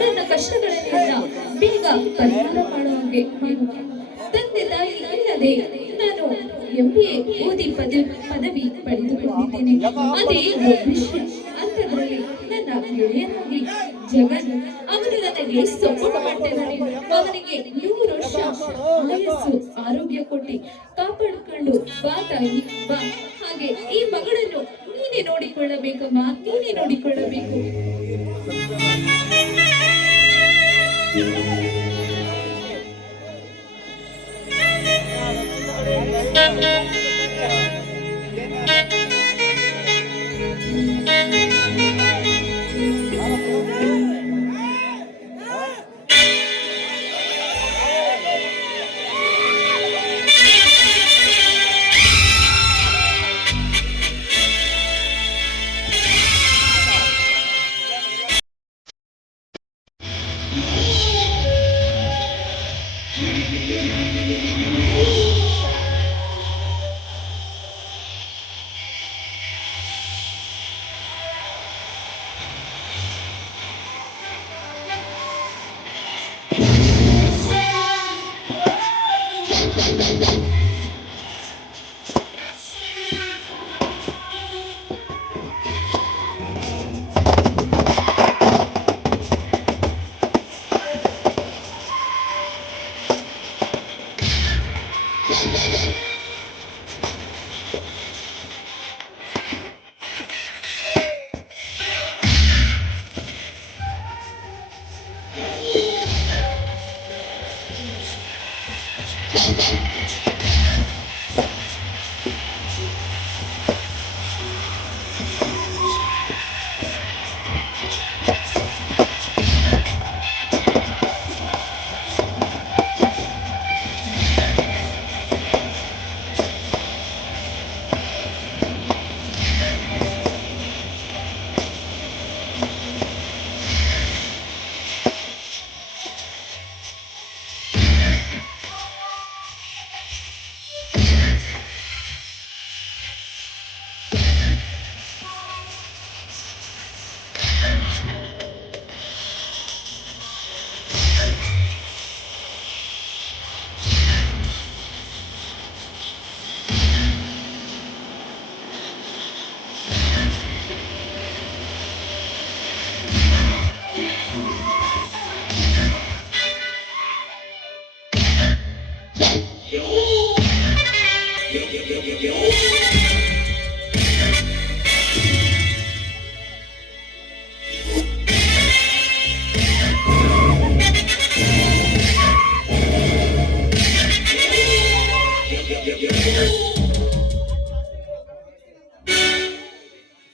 ನನ್ನ ಕಷ್ಟಗಳನ್ನೆಲ್ಲ ಬೇಗ ಪರಿಹಾರ ಮಾಡುವಂಗೆ ತಂದೆ ತಾಯಿ ಇಲ್ಲದೆ ನಾನು MBA ಓದಿ ಪದವಿ ಪಡೆದುಕೊಂಡಿದ್ದೇನೆ. ಅದೇ ಅಂತದ್ರಲ್ಲಿ ನನ್ನ ಗೆಳೆಯನಾಗಿ ಜಗನ್ ಅವನು ನನಗೆ ಸಪೋರ್ಟ್ ಮಾಡ್ತಿದ್ದಾನೆ. ಅವನಿಗೆ 100 ವರ್ಷ ಆಯಸ್ಸು ಆರೋಗ್ಯ ಕೊಟ್ಟು ಕಾಪಾಡಿಕೊಂಡು ಬಾ ತಾಯಿ ಬಾ, ಹಾಗೆ ಈ ಮಗಳನ್ನು ನೀನೇ ನೋಡಿಕೊಳ್ಳಬೇಕಮ್ಮ, ನೀನೇ ನೋಡಿಕೊಳ್ಳಬೇಕು.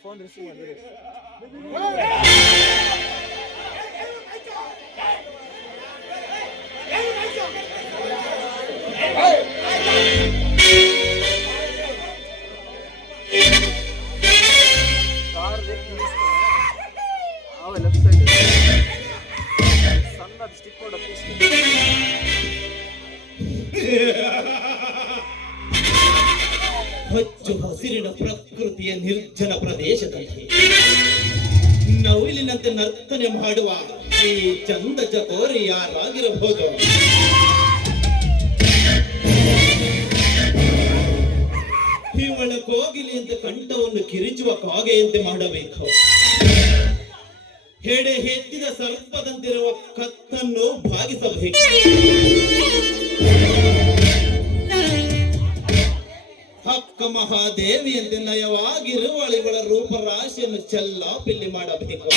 ಫೋನ್ ರಿಸೀವ್ ಮಾಡಿರಿ. ಲೆಫ್ಟ್ ಸೈಡ್ ಸಣ್ಣ ಸ್ಟಿಕ್ ಕೊಡ ಹಚ್ಚು ಹಸಿರಿನ ಪ್ರಕೃತಿಯ ನಿರ್ಜನ ಪ್ರದೇಶದಲ್ಲಿ ನವಿಲಿನಂತೆ ನರ್ತನೆ ಮಾಡುವ ಈ ಚಂದ ಚಕೋರಿ ಯಾರಾಗಿರಬಹುದು? ಇವಳ ಕೋಗಿಲೆಯಂತೆ ಕಂಠವನ್ನು ಕಿರಿಚುವ ಕಾಗೆಯಂತೆ ಮಾಡಬೇಕು. ಹೆಡೆ ಎತ್ತಿದ ಸರ್ಪದಂತಿರುವ ಕತ್ತನ್ನು ಭಾಗಿಸಬೇಕು. ಅಕ್ಕ ಮಹಾದೇವಿಯಂತೆ ನಯವಾಗಿರುವ ಇವಳ ರೂಪರಾಶಿಯನ್ನು ಚೆಲ್ಲಾಪಿಲ್ಲಿ ಮಾಡಬೇಕು.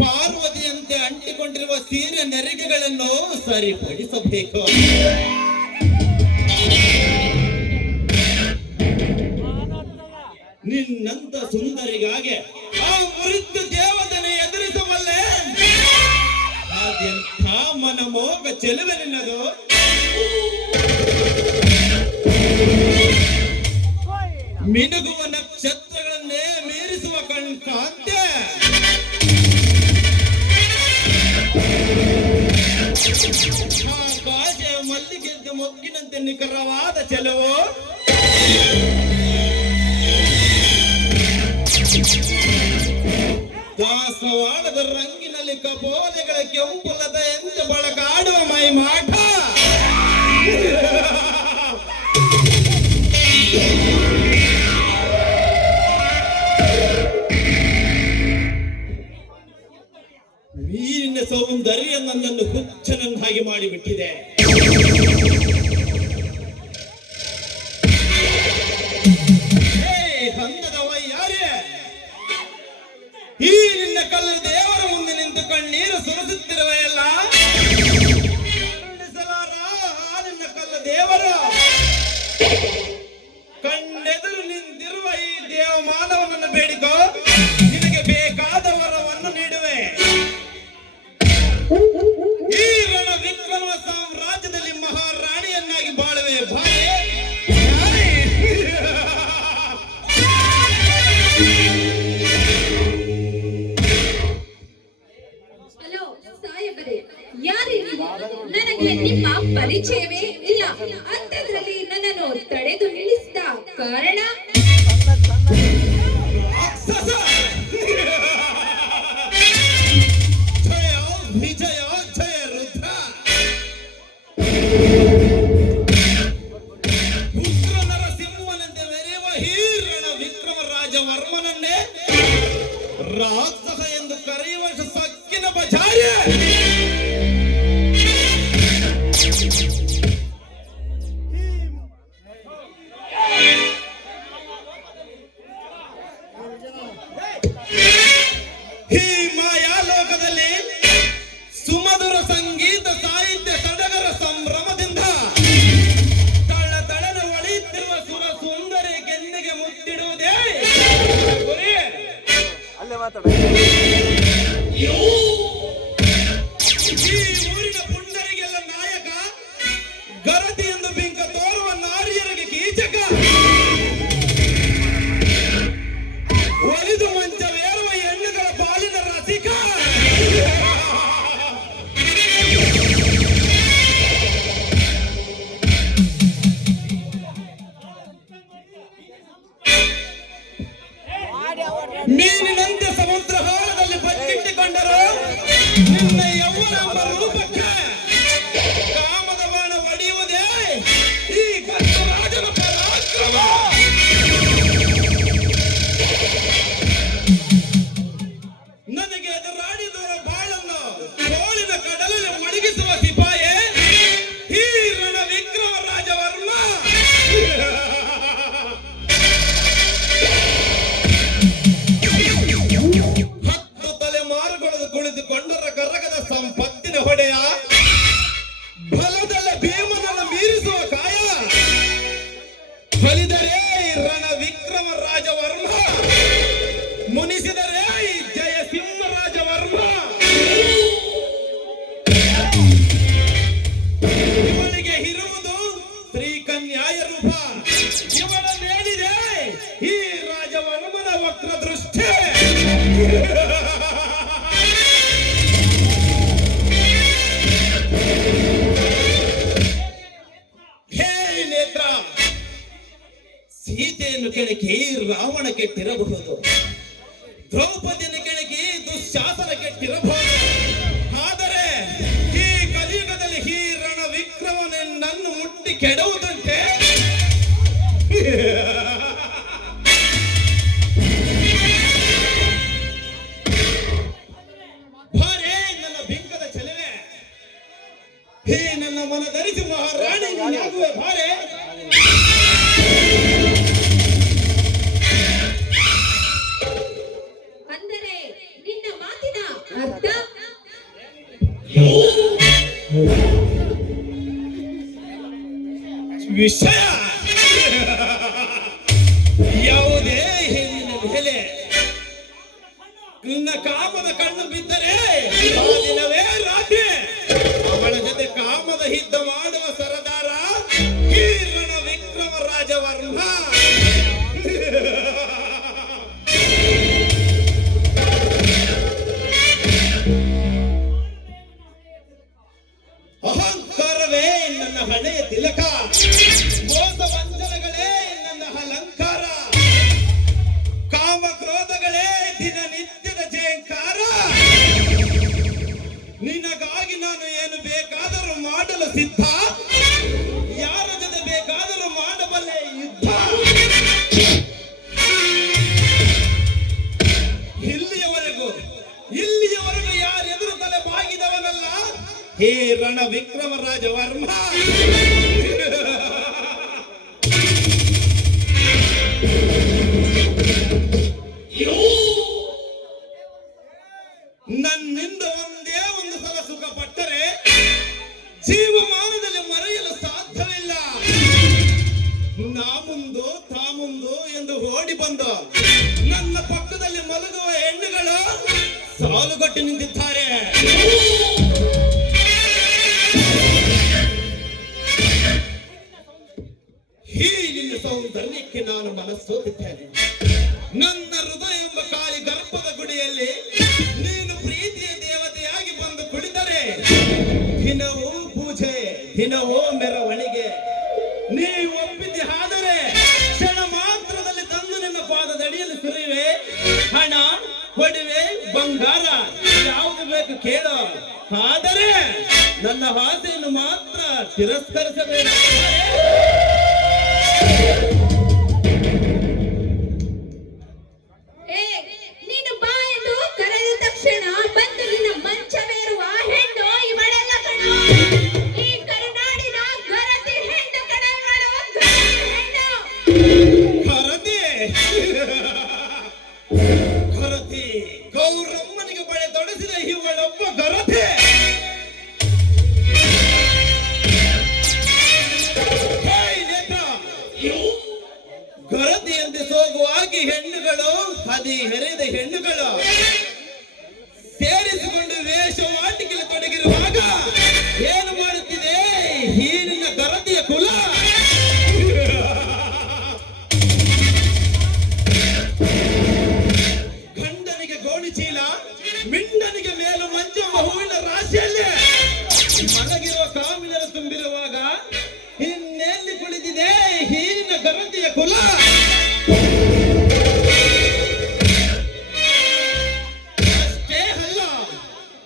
ಪಾರ್ವತಿಯಂತೆ ಅಂಟಿಕೊಂಡಿರುವ ಸೀರೆ ನೆರಿಗೆಗಳನ್ನು ಸರಿಪಡಿಸಬೇಕು. ನಿನ್ನಂತ ಸುಂದರಿಗಾಗಿ ಆ ಮೃತ್ಯು ದೇವತನೆ ಎದುರಿಸಬಲ್ಲೆ. ಅದೆಂಥ ಮನಮೋಹ ಚೆಲುವೆ ನಿನ್ನದು. ಮಿನುಗುವ ನಕ್ಷತ್ರಗಳನ್ನೇ ಮೀರಿಸುವ ಕಣ್ಕಾಂತೆ. ಆಕಾಶ ಮಲ್ಲಿಗೆದ್ದ ಮೊಗ್ಗಿನಂತೆ ನಿಖರವಾದ ಚೆಲುವು. ದಾಸವಾಳದ ರಂಗಿನಲ್ಲಿ ಕಪೋಲೆಗಳ ಕೆಂಪುಲದ ಎಂದು ಬಳಕಾಡುವ ಮೈ ಮಾಠ. ನೀರಿನ ಸೌಂದರ್ಯ ನನ್ನನ್ನು ಹುಚ್ಚನನ್ನಾಗಿ ಮಾಡಿಬಿಟ್ಟಿದೆ. ಈ ನಿನ್ನ ಕಲ್ಲು ದೇವರ ಮುಂದೆ ನಿಂತು ಕಣ್ಣೀರು ಸುರಿಸುತ್ತಿರುವೆಯಲ್ಲ, ನಿನ್ನ ಕಲ್ಲು ದೇವರು ಕಣ್ಣೆದುರು ನಿಂತಿರುವ ಈ ದೇವ ಮಾನವನನ್ನು ಬೇಡಿಕೋ, ನಿನಗೆ ಬೇಕಾದ ವರವನ್ನು ನೀಡುವೆ. ಈ ರಣ ವಿಕ್ರಮ ಸಾಮ್ರಾಜ್ಯದಲ್ಲಿ ಮಹಾರಾಣಿಯನ್ನಾಗಿ ಬಾಳುವೆ. ಭಾರಿ ನನಗೆ ನಿಮ್ಮ ಪರಿಚಯವೇ ಇಲ್ಲ. ಅಂಥದ್ರಲ್ಲಿ ನನ್ನನ್ನು ತಡೆದು ನಿಲ್ಲಿಸಿದ ಕಾರಣ ವಿಜಯ ಜಯ ರುದ್ರ ಉಗ್ರ ನರಸಿಂಹನಂತೆ ಮೆರೆಯುವ ಹೀರಣ ವಿಕ್ರಮ ರಾಜವರ್ಮನನ್ನೇ ರಾಕ್ಷಸ ಎಂದು ಕರೆಯುವ ಸಕ್ಕಿನ ಬಜಾಯ. ಈ ಮಾಯಾಲೋಕದಲ್ಲಿ ಸುಮಧುರ ಸಂಗೀತ ಸಾಹಿತ್ಯ ಸಡಗರ ಸಂಭ್ರಮದಿಂದ ತಳ ತಳನ ಒಳೆಯುತ್ತಿರುವ ಸುರ ಸುಂದರಿ ಕೆನ್ನೆಗೆ ಮುತ್ತಿಡುವುದೇ ಗುರಿ. ಅಲ್ಲೇ ಮಾತಾಡ. ಈ ಊರಿನ ಪುಂಡರಿಗೆಲ್ಲ ನಾಯಕ, ಗರತಿ ಎಂದು ಬಿಂಕ ತೋರುವ ನಾರಿಯರಿಗೆ ಕೀಚಕ, ಒಲಿದು ಮಂಚವೇರುವ ಹೆಣ್ಣುಗಳ ಬಾಲಿನ ಕೆಟ್ಟಿರಬಹುದು, ದ್ರೌಪದಿನ ಕೆಳಗೆ ದುಶ್ಯಾಸನ ಕೆಟ್ಟಿರಬಹುದು. ಆದರೆ ಈ ಕಲಿಯುಗದಲ್ಲಿ ಈ ರಣ ವಿಕ್ರಮನನ್ನು ಮುಟ್ಟಿ ಕೆಡುವುದಂತೆ ಭಾರೆ ನನ್ನ ಬಿಂಕದ ಚೆಲುವೆ, ಹೇ ನನ್ನ ಮನ ಧರಿಸಿ ಮಹಾರಾಣಿ ನೀನಾಗುವೆ ಭಾರೆ. ಅಂದರೆ ನಿನ್ನ ಮಾತಿನ ಅರ್ಥ ವಿಷಯ ಯಾವುದೇ ಹೆಣ್ಣಿನ ಮೇಲೆ ನಿನ್ನ ಕಾಮದ ಕಣ್ಣು ಬಿದ್ದರೆ ಆ ದಿನವೇ ರಾತ್ರಿ ಅವಳ ಜೊತೆ ಕಾಮದ ಯುದ್ಧ ಮಾಡುವ ಸರದಾರ ಕೀರ್ಣ ವಿಕ್ರಮ ರಾಜವರ್ಮ. ಅಹಂಕಾರವೇ ನನ್ನ ಹಣೆಯ ತಿಲಕ, ಮೋಸ ವಂಚನೆಗಳೇ ನನ್ನ ಅಲಂಕಾರ, ಕಾಮ ಕ್ರೋಧಗಳೇ ದಿನನಿತ್ಯದ ಜಯಂಕಾರ. ನಿನಗಾಗಿ ನಾನು ಏನು ಬೇಕಾದರೂ ಮಾಡಲು ಸಿದ್ಧ, ಯಾರ ಜೊತೆ ಬೇಕಾದರೂ ಮಾಡಬಲ್ಲೆ ಯುದ್ಧ. ಇಲ್ಲಿಯವರೆಗೂ ಯಾರೆದುರು ತಲೆ ಬಾಗಿದವನಲ್ಲ ಹೇ ರಣ ವಿಕ್ರಮ ರಾಜವರ್ಮ. ನನ್ನಿಂದ ಒಂದೇ ಒಂದು ಸಲ ಸುಖ ಪಟ್ಟರೆ ಜೀವಮಾನದಲ್ಲಿ ಮರೆಯಲು ಸಾಧ್ಯವಿಲ್ಲ. ನಾ ಮುಂದು ತಾ ಮುಂದು ಎಂದು ಓಡಿ ಬಂದು ನನ್ನ ಪಕ್ಕದಲ್ಲಿ ಮಲಗುವ ಹೆಣ್ಣುಗಳು ಸಾಲುಗಟ್ಟಿ ನಿಂತಿದ್ದಾರೆ. ಈ ನಿನ್ನ ಸೌಂದರ್ಯಕ್ಕೆ ನಾನು ಮನಸ್ಸೋತಿದ್ದೇನೆ. ನನ್ನ ಹೃದಯ ಎಂಬ ಕಾಲಿ ಗರ್ಭದ ಗುಡಿಯಲ್ಲಿ ನೀನು ಪ್ರೀತಿಯ ದೇವತೆಯಾಗಿ ಬಂದು ಕುಳಿತರೆ ದಿನವೂ ಪೂಜೆ, ದಿನವೂ ಮೆರವಣಿಗೆ. ನೀವು ಒಪ್ಪಿದ್ದೆ ಆದರೆ ಕ್ಷಣ ಮಾತ್ರದಲ್ಲಿ ತಂದು ನಿನ್ನ ಪಾದದಡಿಯಲ್ಲಿ ಸುರಿವೆ ಹಣ, ಒಡವೆ, ಬಂಗಾರ ಯಾವುದು ಬೇಕು ಕೇಳೋ. ಆದರೆ ನನ್ನ ಆಸೆಯನ್ನು ಮಾತ್ರ ತಿರಸ್ಕರಿಸಬೇಡ. ನೀನು ಬಾ ಎಂದು ಕರೆದ ತಕ್ಷಣ ಬಂದು ನಿನ್ನ ಮಂಚವೇರುವ ಹೆಣ್ಣು ಇವಳೆಲ್ಲ ಕಣೋ. ಈ ಕರುನಾಡಿನ ಗರತಿ ಹೆಣ್ಣು ಕಣಗಳು, ಹೆಣ್ಣು ಕರತಿ ಕರತಿ ಗೌರಮ್ಮನಿಗೆ ಬಳೆ ತೊಡಸಿದ ಇವಳೊಬ್ಬ ಗರತಿ. ಗರತಿಯಂತೆ ಸೋಗುವಾಗಿ ಹೆಣ್ಣುಗಳು ಹದಿ ಹೆರೆದ ಹೆಣ್ಣುಗಳು ಸೇರಿಸಿಕೊಂಡು ವೇಷವಾಟಿಕೆಯಲ್ಲಿ ತೊಡಗಿರುವಾಗ ಏನು ಮಾಡುತ್ತಿದೆ ಈ ನಿನ್ನ ಗರತಿಯ ಕುಲ? ಗಂಡನಿಗೆ ಗೋಣಿ ಚೀಲ, ಮಿಂಡನಿಗೆ ಮೇಲು ಮಂಚವ ಹೂವಿನ ರಾಶಿಯಲ್ಲೇ ಮಲಗಿರುವ ಕಾಮಿನರು ತುಂಬಿರುವಾಗ ಇನ್ನೆಲ್ಲಿ ಕುಳಿತಿದೆ ಈ ನಿನ್ನ ಗರತಿಯ ಕುಲ? ಅಷ್ಟೇ ಅಲ್ಲ,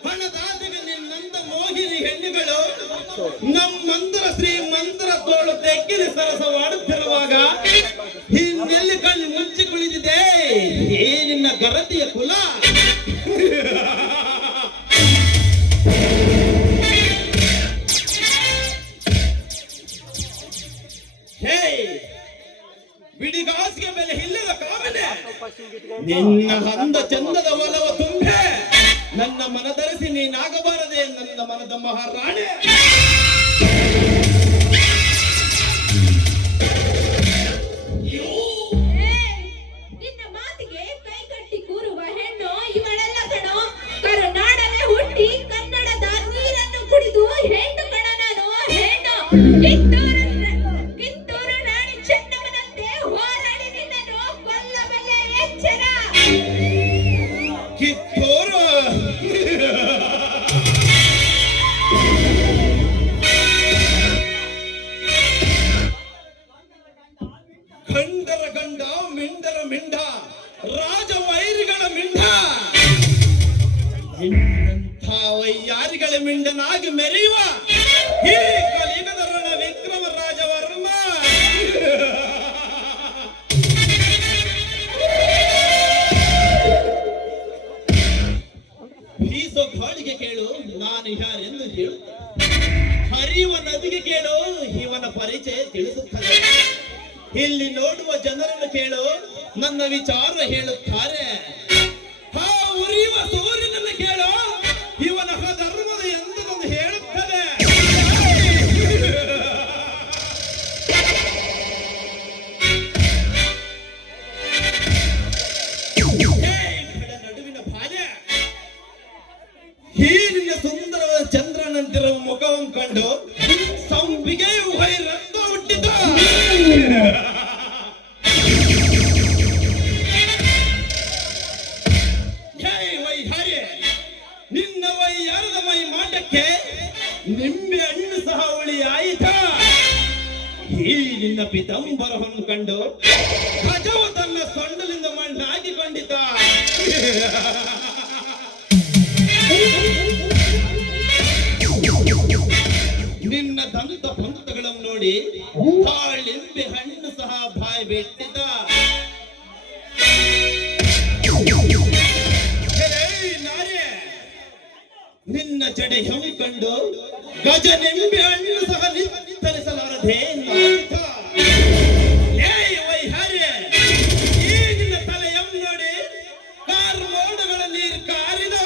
ಹಣದಾಸೆಗೆ ನಿನ್ನಂತ ಮೋಹಿನಿ ಹೆಣ್ಣುಗಳು ನಮ್ಮಂತರ ಶ್ರೀಮಂತರ ತೋಳು ತೆಕ್ಕಿಲಿ ಸರಸವಾಡುತ್ತಿರುವಾಗ ಇನ್ನೆಲ್ಲಿ ಕಣ್ಣು ಮುಚ್ಚಿ ಕುಳಿತಿದೆ ಈ ನಿನ್ನ ಗರತಿಯ ಕುಲ? ಹೇ ಬಿಡಿಗಾಸಿಗೆ ಮೇಲೆ ಇಲ್ಲದ ಕಾಮನೆ, ನಿನ್ನ ಅಂದ ಚಂದದ ಒಲವ ತುಂಬೆ ನನ್ನ ಮನದರಿಸಿ ನೀನಾಗಬಾರದೆ ನನ್ನ ಮನದ ಮಹಾರಾಣೆ. ನಿನ್ನ ಮಾತಿಗೆ ಕೈಕಟ್ಟಿ ಕೂರುವ ಹೆಣ್ಣು ಇವಳೆಲ್ಲ ಕಣೋ. ಕರುನಾಡಲ್ಲೇ ಹುಟ್ಟಿ ಕನ್ನಡದ ನೀರನ್ನು ಕುಡಿದು ಹೆಣ್ಣು ಕಣ ನಾನು, ಹೆಣ್ಣು. ಕಿತ್ತೂರು ರಾಣಿ ಚೆನ್ನಮ್ಮನಂತೆ ಹೋರಾಡಿ ನಿನ್ನನ್ನು ಕೊಲ್ಲಬಲ್ಲೆ, ಎಚ್ಚರ. ಕಿತ್ತೂರು ಗಂಡರ ಗಂಡ ಮಿಂಡರ ಮಿಂಡ ಹೆಣ್ಣಂಥ ವೈಯಾರಿಗಳ ಮಿಂಡನಾಗಿ ಮೆರೆಯುವ ಈ ಕಲಿಯುಗದ ರಣ ವಿಕ್ರಮ ರಾಜವರ್ಮ ಬೀಸೋ ಗಾಳಿಗೆ ಕೇಳು ನಾನು ಯಾರೆಂದು ಹೇಳುತ್ತೇನೆ. ಹರಿಯುವ ನದಿಗೆ ಕೇಳು ಇವನ ಪರಿಚಯ ತಿಳಿಸುತ್ತದೆ. ಇಲ್ಲಿ ನೋಡುವ ಜನರನ್ನು ಕೇಳು ನನ್ನ ವಿಚಾರ ಹೇಳುತ್ತಾರೆ. ಆ ಉರಿಯುವ ಸೂರ್ಯನನ್ನು ಕೇಳು ಇವನ ಧರ್ಮದ ಎಂದೊಂದು ಹೇಳುತ್ತದೆ. ನಡುವಿನ ಬಾಲ್ಯ ಈ ನಿನ್ನ ಸುಂದರವಾದ ಚಂದ್ರನಂತಿರುವ ಮುಖವನ್ನು ಕಂಡು ಸಂಪಿಗೆ ವೈರಂತ ಹುಟ್ಟಿತು. ನಿನ್ನ ವೈಯಾರದ ಮೈ ಮಾಟಕ್ಕೆ ನಿಂಬೆ ಹಣ್ಣು ಸಹ ಉಳಿ ಆಯಿತ. ಈ ನಿನ್ನ ಪಿತಾಂಬರವನ್ನು ಕಂಡು ಗಜವು ತನ್ನ ಸೊಂಡಲಿಂದ ಮಣ್ಣಾಗಿಕೊಂಡಿದ್ದ. ನಿನ್ನ ದಂತ ಪಂತಗಳನ್ನು ನೋಡಿ ತಾಳಿಂಬೆ ಹಣ್ಣು ಸಹ ಬಾಯಿ ಬಿಟ್ಟಿದ್ದ. ನಿನ್ನ ಜಡೆ ಕಂಡು ಗಜ ನಿಂಬೆ ಹಣ್ಣು ಸಹ ನಿತ್ತರಿಸಲಾರದೆ ನಾಚಿತ. ಈ ನಿನ್ನ ತಲೆಯನ್ನು ನೋಡಿ ಕಾರ್ ಮೋಡಗಳ ನೀರು ಕಾರಿದ.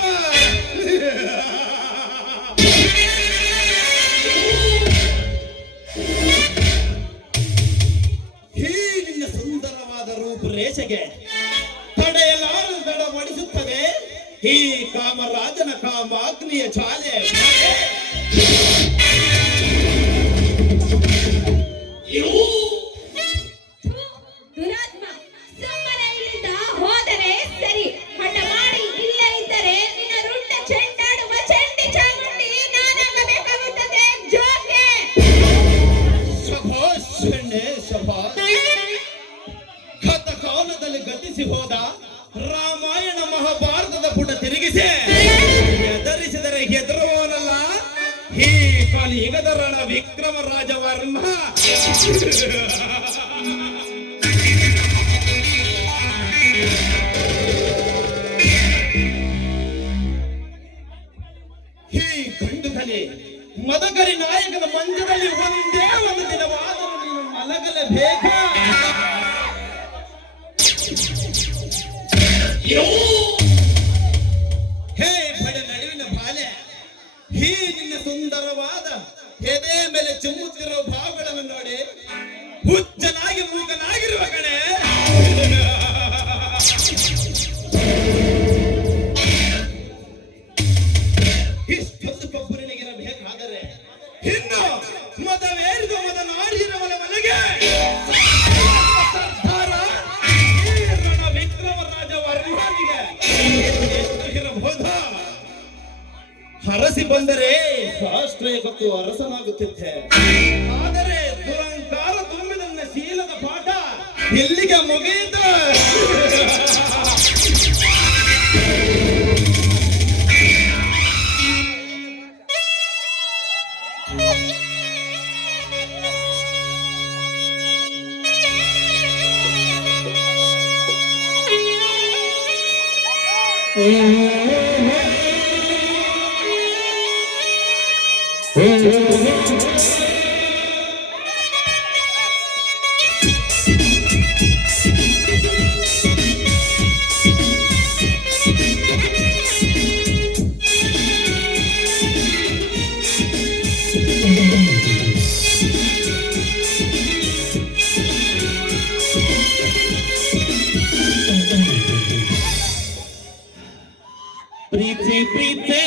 ಈ ನಿನ್ನ ಸುಂದರವಾದ ರೂಪುರೇಷೆಗೆ ತಡೆಯಲಾರು ದಡ ಮಾಡಿಸುತ್ತದೆ ಈ ಕಾಮರಾಜನ ಕಾಮಾಗ್ನಿಯ ಜ್ವಾಲೆ. ದುರಾತ್ಮ, ಸುಮ್ಮನೆ ಇಲ್ಲಿಂದ ಹೋದರೆ ಸರಿ. ಹಠ ಮಾಡಿ ಇಲ್ಲೇ ಇದ್ದರೆ ನಿನ್ನ ರುಂಡ ಚೆಂಡಾಡುವ ಚಂಡಿ ಚಾಮುಂಡಿ ನಾನಾಗಬೇಕಾಗುತ್ತದೆ. ಜೋಕೆ ಶಭಾಷ್ ಶೆಣ್ಣೆ ಶಭಾಷ್. ಗತ ಕಾಲದಲ್ಲಿ ಗತಿಸಿ ಹೋದ ರಾಮಾಯಣ ಮಹಾಭಾರತದ ಪುಟ ತಿರುಗಿಸಿ ಎದರಿಸಿದರೆ ಹೆದರುವವನಲ್ಲ ಈ ಕಲಿಯುಗದ ರಣ ವಿಕ್ರಮ ರಾಜವರ್ಮ. ಈ ಗಂಡು ಕಲಿ ಮದಕರಿ ನಾಯಕನ ಮಂಚದಲ್ಲಿ ಒಂದೇ ಒಂದು ದಿನವಾದರೂ ನೀನು ಮಲಗಲೇಬೇಕು. ಹೇ ಬಡ ನಡುವಿನ ಬಾಲೆ, ಈ ನಿನ್ನ ಸುಂದರವಾದ ಎದೆ ಮೇಲೆ ಚುಮ್ಮುತ್ತಿರುವ ಭಾವಗಳನ್ನು ನೋಡಿ ಹುಚ್ಚನಾಗಿ ಮೂಕನಾಗಿರುವ ಕಡೆ. ಇಷ್ಟೊಂದು ಕೊಬ್ಬರಿನಿಗಿರಬೇಕಾದರೆ ಇನ್ನು ಮದವೇರಿದ ಮದ ನಾಡಿರವನ ಮನೆಗೆ ವಿಕ್ರಮ ರಾಜವರ್ಮನಿಗೆ ಇರಬಹುದು. ಹರಸಿ ಬಂದರೆ ರಾಷ್ಟ್ರ ಗೊತ್ತು ಅರಸನಾಗುತ್ತಿದ್ದೆ. ಆದರೆ ದುರಂಕಾರ ತುಂಬಿದ ಶೀಲದ ಪಾಠ ಎಲ್ಲಿಗೆ ಮುಗಿಯಿತು. ಪ್ರೀತಿ ಪ್ರೀತಿ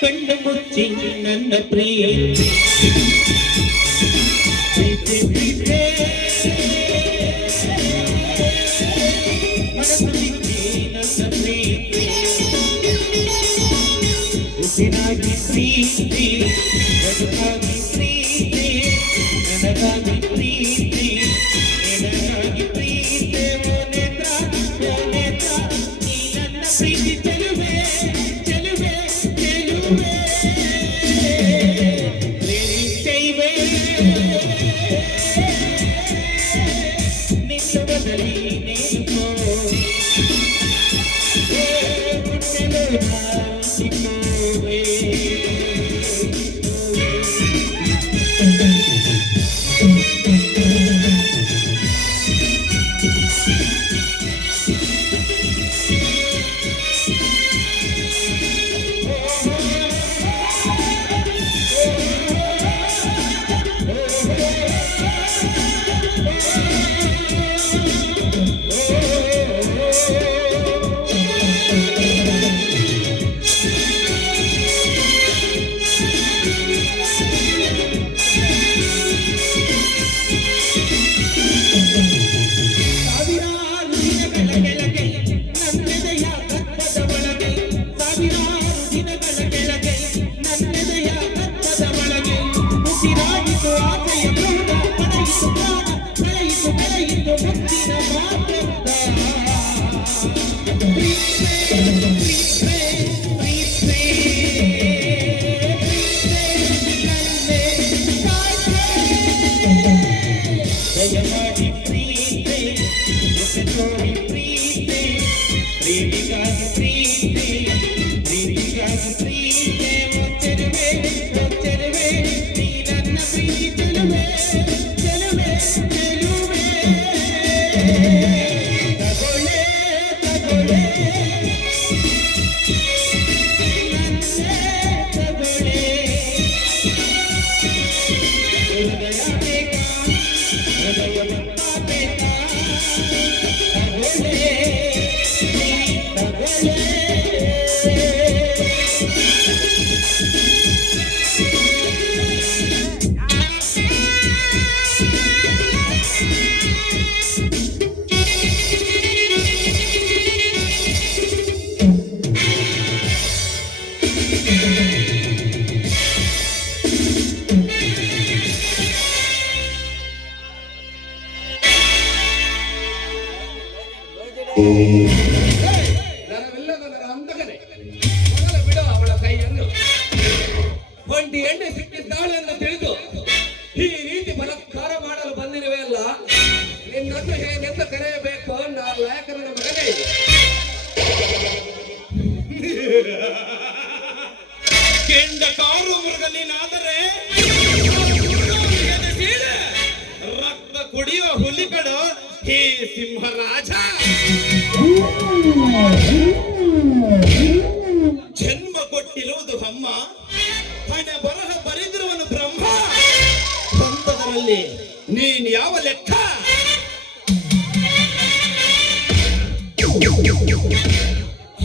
ಕಣ್ಣು ಮುಚ್ಚಿ ನನ್ನ ಪ್ರೀತಿ ಪ್ರೀತಿ ಪ್ರೀತಿ ಮನಸ್ಸು ಬಿಚ್ಚಿ ನನ್ನ ಪ್ರೀತಿ ಉಸಿರಾಗಿ ಪ್ರೀತಿ ಬದುಕಾಗಿ ಪ್ರೀತಿ ನನಗಾಗಿ ಪ್ರೀತಿ ನಿನಗಾಗಿ ಪ್ರೀತಿ ಓ ನೇತ್ರ ನನವೆಲ್ಲ ನನ್ನ ಅಂತಕನೆ ಮೊದಲ ಬಿಡು ಅವಳ ಕೈಯನ್ನು. ಒಂಟಿ ಎಣ್ಣೆ ಸಿಕ್ಕಿದ್ದಾಳೆ ಎಂದು ತಿಳಿದು ಈ ರೀತಿ ಬಲಾತ್ಕಾರ ಮಾಡಲು ಬಂದಿರುವೆಯಲ್ಲ, ನಿನ್ನನ್ನು ಹೇಗೆಂದು ಕರೆಯಬೇಕು ನಾ ಲಾಯಕನ ಮಗನೇ. ಕೆಂಡ ಕಾರು ಮೃಗ ನೀನಾದರೆ ರಕ್ತ ಕುಡಿಯುವ ಹುಲಿ ಕಡು ಹೇ ಸಿಂಹರಾಜ. ಜನ್ಮ ಕೊಟ್ಟಿರುವುದು ಅಮ್ಮ, ಹಣೆ ಬರಹ ಬರೆದಿರುವನು ಬ್ರಹ್ಮ. ಸಂತದರಲ್ಲಿ ನೀನ್ ಯಾವ ಲೆಕ್ಕ?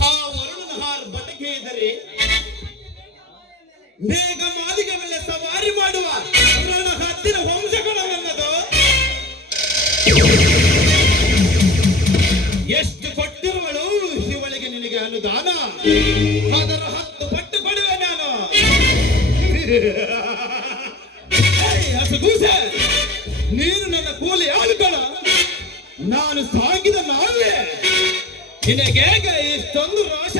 ಆ ವರುಣನಹಾರ್ ಬಟಕೆ ಇದ್ದರೆ ಮೇಘ ಮಾಲಿಗೆ ಮೇಲೆ ಸವಾರಿ ಮಾಡುವ ರಣ ಹತ್ತಿರ ವಂಶಗಳವೆನ್ನದು. ಎಷ್ಟು ಕೊಟ್ಟಿರುವಳು ಇವಳಿಗೆ ನಿನಗೆ ಅನುದಾನ, ಅದರ 10 ಪಟ್ಟು ಕೊಡುವೆ ನಾನು. ಹಸುಗೂಸೆ, ನೀನು ನನ್ನ ಕೂಲಿ ಆಳುಗಳ, ನಾನು ಸಾಗಿದ ನಾವೇ. ನಿನಗೇಗ ಇಷ್ಟೊಂದು ರೋಷ?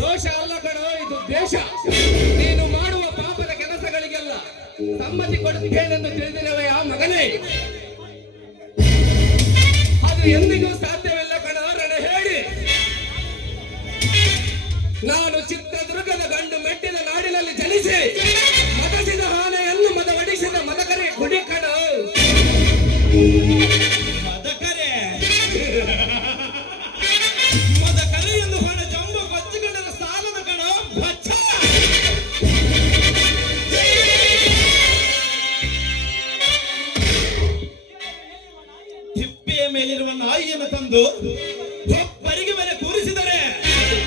ರೋಷ ಅಲ್ಲ ಕಣೋ, ಇದು ದೇಶ. ನೀನು ಮಾಡುವ ಪಾಪದ ಕೆಲಸಗಳಿಗೆಲ್ಲ ಸಮ್ಮತಿ ಕೊಡುತ್ತೇನೆಂದು ತಿಳಿದಿರುವೆಯ ಮಗನೇ? ಅದು ಎಂದಿಗೂ ಸಾಧ್ಯವಿಲ್ಲ ಕಣೋ, ರಣ ಹೇಳಿ. ನಾನು ಚಿತ್ರದುರ್ಗದ ಗಂಡು ಮೆಟ್ಟಿದ ನಾಡಿನಲ್ಲಿ ಜನಿಸಿ ಮದಸಿದ ಆನೆಯನ್ನು ಮದವಡಿಸಿದ ಮದಕರೆ ಗುಡಿ ಕಣೋ. ಮದಕರೆ ಮದಕರೆ ಎಂದು ಹೊಣ ಜಂಬ ಬಚ್ಚಿಕೊಂಡರ ಸಾಲದ ಕಣೋ ಬಚ್ಚ. ತಿಪ್ಪೆಯ ಮೇಲಿರುವ ನಾಯಿಯನ್ನು ತಂದು ಒಬ್ಬರಿಗೆ ಮೇಲೆ ಕೂರಿಸಿದರೆ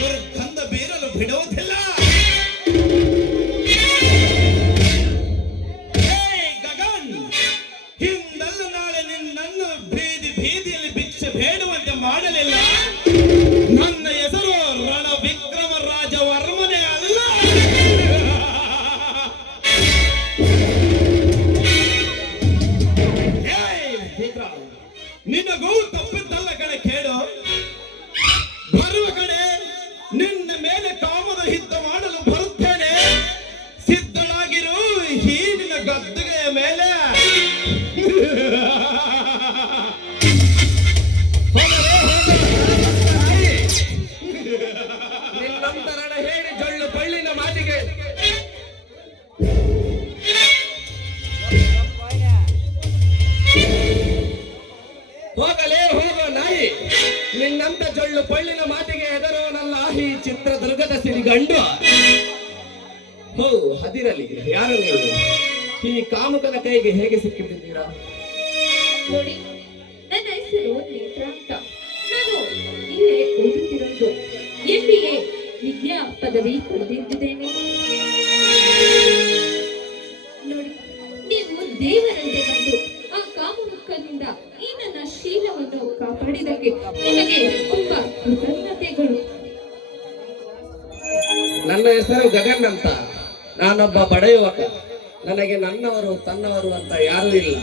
ದುರ್ಗಂಧ ಬೀರಲು ಬಿಡುವುದಿಲ್ಲ. ಗಗನ್, ಹಿಂದಲ್ಲೂ ನಾಳೆ ನಿನ್ನನ್ನು ಬೀದಿ ಬೀದಿಯಲ್ಲಿ ಭಿಕ್ಷೆ ಬೇಡುವಂತೆ ಮಾಡಲಿಲ್ಲ. ನನ್ನ ಹೆಸರು ರಣ ವಿಕ್ರಮ ರಾಜ ವರ್ಮನೆ ಅಲ್ಲ. ನಿನಗೂ ತಪ್ಪಿದ್ದಲ್ಲ ಕಡೆ ಕೇಳು. ಬರುವ ಕಡೆ ನಿನ್ನ ಮೇಲೆ ಕಾಮದ ಯುದ್ಧ ಮಾಡಲು ಬರುತ್ತೇನೆ. ಸಿದ್ಧನಾಗಿರು ಈ ನಿನ್ನ ಗದ್ದುಗೆಯ ಮೇಲೆ. ಹೋಗಲೇ ಹೋಗೋ ನಾಯಿ, ನಿನ್ನಂತ ಜೊಳ್ಳು ಪಳ್ಳಿನ ಮಾತಿಗೆ ಹೆದರೋನಲ್ಲ ಈ ಚಿತ್ರದುರ್ಗದ ಸಿರಿಗಂಡು. ಹೋ ಅದಿರಲಿ, ಯಾರು ನೀವು? ಈ ಕಾಮುಕನ ಕೈಗೆ ಹೇಗೆ ಸಿಕ್ಕಿಬಿದ್ದೀರಾ? ನೋಡಿ, ನನ್ನ ಹೆಸರು ನೇತ್ರ ಅಂತ. ನಾನು ಇಲ್ಲೇ ಓದುತ್ತಿರೋದು. MBA ವಿದ್ಯಾ ಪದವಿ ಪಡೆದಿದ್ದೇನೆ. ನೋಡಿ, ನೀವು ದೇವರಂತೆ ಬಂದು ಆ ಕಾಮುಕನಿಂದ ಈ ನನ್ನ ಶೀಲವನ್ನು ಕಾಪಾಡಿದಕ್ಕೆ ನಿಮಗೆ ತುಂಬಾ ಕೃತಜ್ಞತೆಗಳು. ನನ್ನ ಹೆಸರು ಗಗನ್ ಅಂತ. ನಾನೊಬ್ಬ ಬಡ ಯುವಕ. ನನಗೆ ನನ್ನವರು ತನ್ನವರು ಅಂತ ಯಾರೂ ಇಲ್ಲ.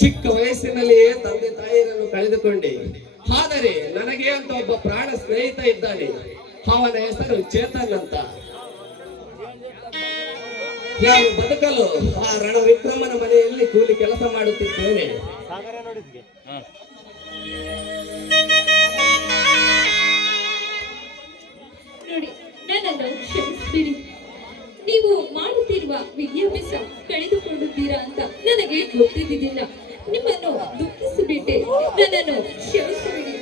ಚಿಕ್ಕ ವಯಸ್ಸಿನಲ್ಲಿಯೇ ತಂದೆ ತಾಯಿಯರನ್ನು ಕಳೆದುಕೊಂಡೆ. ಆದರೆ ನನಗೆ ಅಂತ ಒಬ್ಬ ಪ್ರಾಣ ಸ್ನೇಹಿತ ಇದ್ದಾನೆ. ಅವನ ಹೆಸರು ಚೇತನ್ ಅಂತ. ನಾನು ಬದುಕಲು ಆ ರಣ ವಿಕ್ರಮನ ಮನೆಯಲ್ಲಿ ಕೂಲಿ ಕೆಲಸ ಮಾಡುತ್ತಿದ್ದೇನೆ. ನೋಡಿ, ನನ್ನನ್ನು ಕ್ಷಮಿಸಿಬಿಡಿ. ನೀವು ಮಾಡುತ್ತಿರುವ ವಿದ್ಯಾಭ್ಯಾಸ ಕಳೆದುಕೊಳ್ಳುತ್ತೀರಾ ಅಂತ ನನಗೆ ಗೊತ್ತಿದ್ದಿಲ್ಲ. ನಿಮ್ಮನ್ನು ದುಃಖಿಸಿಬಿಟ್ಟೆ. ನನ್ನನ್ನು ಕ್ಷಮಿಸಿಬಿಡಿ.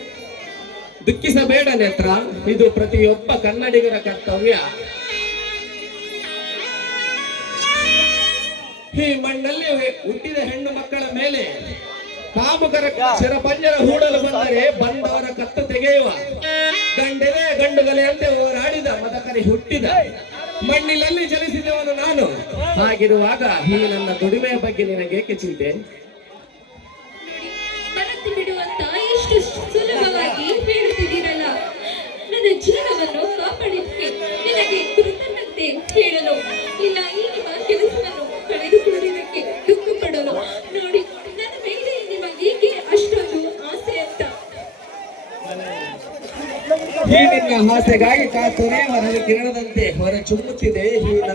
ದುಃಖಿಸಬೇಡ ನೇತ್ರ, ಇದು ಪ್ರತಿಯೊಬ್ಬ ಕನ್ನಡಿಗರ ಕರ್ತವ್ಯ. ಈ ಮಣ್ಣಲ್ಲಿ ಹುಟ್ಟಿದ ಹೆಣ್ಣು ಮಕ್ಕಳ ಮೇಲೆ ಕಾಮುಕರ ಶಿರಪಂಜರ ಹೂಡಲು ಬಂದರೆ ಬಂದವರ ಕತ್ತು ತೆಗೆಯುವ ಗಂಡವೇ ಗಂಡುಗಲೆ ಅಂತೆ ಹೋರಾಡಿದ ಮದಕರಿ ಹುಟ್ಟಿದ ಮಣ್ಣಿನಲ್ಲಿ ಜನಿಸಿದವನು ನಾನು. ಹಾಗಿರುವಾಗ ಈ ನನ್ನ ದುಡಿಮೆಯ ಬಗ್ಗೆ ನಿನಗೇಕೆ ಚಿಂತೆ? ಮರೆತು ಬಿಡುವಂತ ಎಷ್ಟು ಸುಲಭವಾಗಿ ಹೇಳುತ್ತಿದ್ದೀರಲ್ಲ. ನನ್ನ ಜೀವನವನ್ನು ಕಾಪಾಡಿದ್ದಕ್ಕೆ ನಿನಗೆ ಕೃತಜ್ಞತೆ ಹೇಳಲು ಇಲ್ಲ, ಈ ನಿಮ್ಮ ಕೆಲಸವನ್ನು ಕಳೆದುಕೊಂಡಿದ್ದಕ್ಕೆ ದುಃಖ ಪಡಲು. ನೋಡಿ, ನನ್ನ ಮೇಲೆ ನಿಮಗೇಕೆ ಅಷ್ಟೊಂದು ಆಸೆ ಅಂತ. ಈ ನಿನ್ನ ಆಸೆಗಾಗಿ ತೊರೆಯುವ ಕಿರಣದಂತೆ ಹೊರ ಚುಮ್ಮುತ್ತಿದೆ ಈ ನನ್ನ